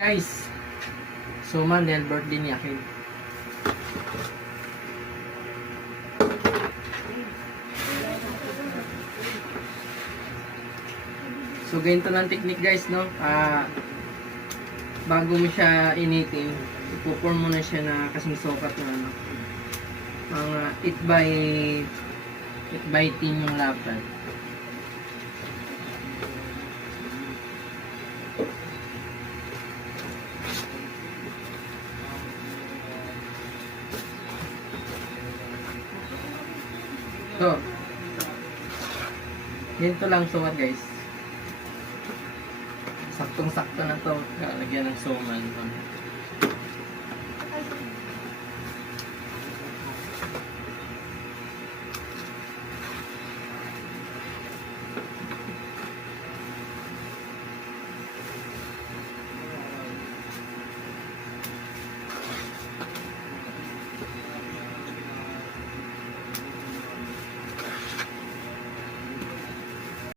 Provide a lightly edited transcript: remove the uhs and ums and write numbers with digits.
Guys, suman dahil birthday ni Akin. So ganito lang technique guys, no? Bago mo siya initin, ipo-form mo na siya na kasing sukat na ano. Mga 8 by 10 yung lapad. So, ganito lang sukat guys. Saktong-sakto na to, lagyan ng suman.